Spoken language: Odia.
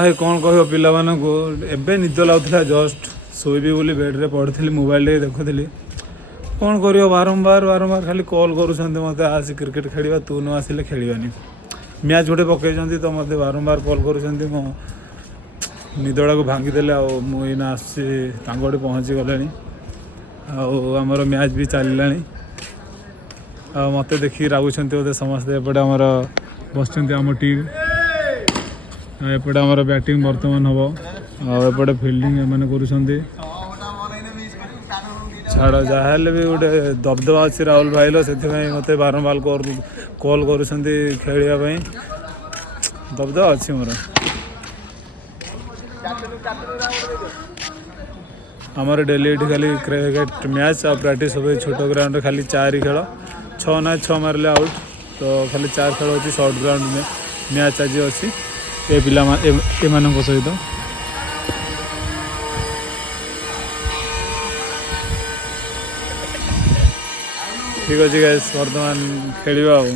ଭାଇ କ'ଣ କହିବ ପିଲାମାନଙ୍କୁ ଏବେ ନିଦ ଲାଗୁଥିଲା ଜଷ୍ଟ ଶୋଇବି ବୋଲି ବେଡ଼୍ରେ ପଡ଼ିଥିଲି ମୋବାଇଲ୍ ଟିକେ ଦେଖୁଥିଲି କ'ଣ କରିବ ବାରମ୍ବାର ଖାଲି କଲ୍ କରୁଛନ୍ତି ମୋତେ ଆସି କ୍ରିକେଟ୍ ଖେଳିବା ତୁ ନ ଆସିଲେ ଖେଳିବାନି ମ୍ୟାଚ୍ ଗୋଟେ ପକାଇଛନ୍ତି ତ ମୋତେ ବାରମ୍ବାର କଲ୍ କରୁଛନ୍ତି ମୋ ନିଦଟାକୁ ଭାଙ୍ଗିଦେଲେ ଆଉ ମୁଁ ଏଇନା ଆସୁଛି ତାଙ୍କ ଗୋଟେ ପହଞ୍ଚି ଗଲେଣି ଆଉ ଆମର ମ୍ୟାଚ୍ ବି ଚାଲିଲାଣି ଆଉ ମୋତେ ଦେଖିକି ରାଗୁଛନ୍ତି ବୋଧେ ସମସ୍ତେ ଏପଟେ ଆମର ବସିଛନ୍ତି ଆମ ଟିମ୍ ଏପଟେ ଆମର ବ୍ୟାଟିଂ ବର୍ତ୍ତମାନ ହେବ ଆଉ ଏପଟେ ଫିଲ୍ଡିଂ ଏମାନେ କରୁଛନ୍ତି ଛାଡ଼ ଯାହା ହେଲେ ବି ଗୋଟେ ଦବଦବା ଅଛି ରାହୁଲ ଭାଇର ସେଥିପାଇଁ ମୋତେ ବାରମ୍ବାର କଲ୍ କରୁଛନ୍ତି ଖେଳିବା ପାଇଁ ଦବଦବା ଅଛି ମୋର ଆମର ଡେଲି ଏଠି ଖାଲି କ୍ରିକେଟ୍ ମ୍ୟାଚ୍ ଆଉ ପ୍ରାକ୍ଟିସ୍ ହୁଏ ଛୋଟ ଗ୍ରାଉଣ୍ଡରେ ଖାଲି 4 ଖେଳ 6 ମାରିଲେ ଆଉଟ୍ ତ ଖାଲି 4 ଖେଳ ଅଛି ସର୍ଟ ଗ୍ରାଉଣ୍ଡ ମ୍ୟାଚ୍ ଆଜି ଅଛି ଏମାନଙ୍କ ସହିତ ଠିକ୍ ଅଛି ଗାଇସ୍ ବର୍ତ୍ତମାନ ଖେଳିବା ଆଉ